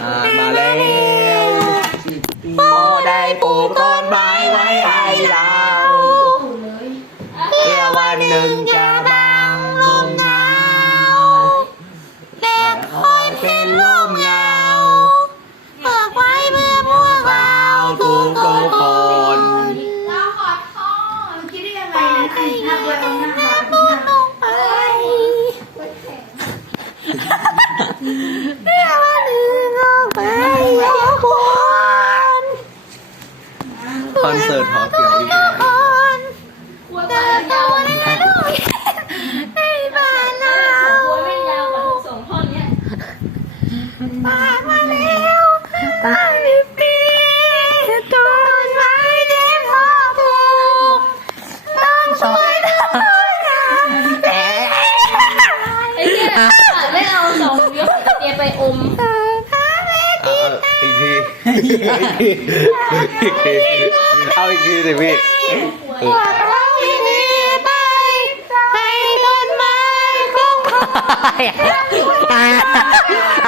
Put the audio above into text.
อ่ามาแล้วพ่อได้ปลูกต้นไม้ไว้ให้เราเพื่อวันหนึ่งจะบังลมหนาวและคอยเป็นลมเงาเปิดไว้เพื่อพวกเราทุกทุกคนเราขอโทษคิดได้ยังไงนะหน้าเบื่อหน้าบาดหน้าไปเพื่อวันหนึ่งออกไปทุกคน คอนเสิร์ตหอเกียวอีกแล้วกลัวตายาวกว่าในบ้านเรากลัวป่ากว่าสองท่อนเนี้ยปากมาแล้วตายปีต้นไม้เด็กพอปลูกต้องช่วยด้วยนะแต่ไอ้เนี่ยไม่เอาสองยกเตียไปอม อีกทีอีกทีเอาอีกทีสิพี่กลัวเราวิ่งหนีไปให้ต้นไม้คุ้มครอง